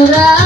পাগল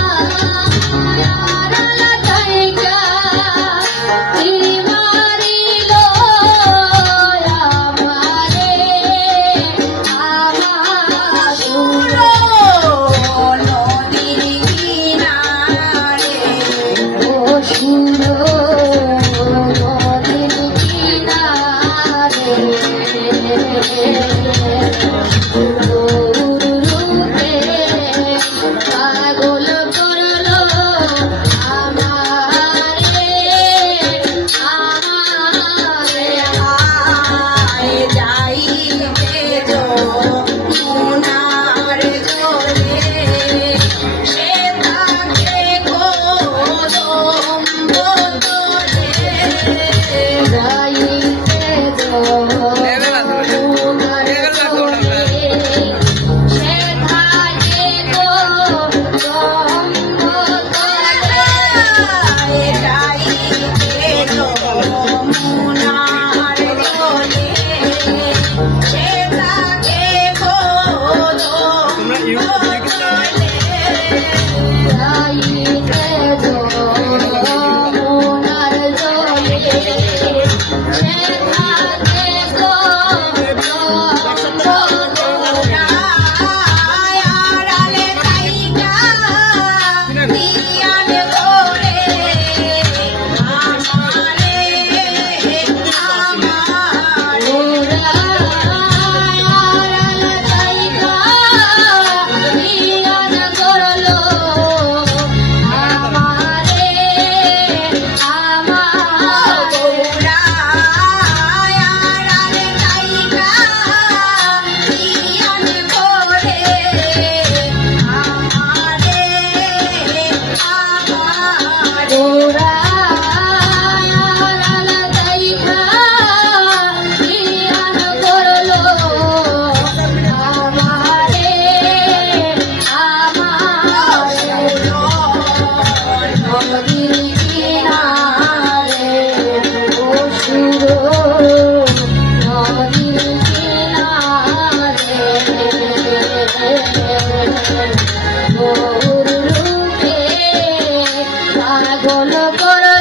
পাগল করল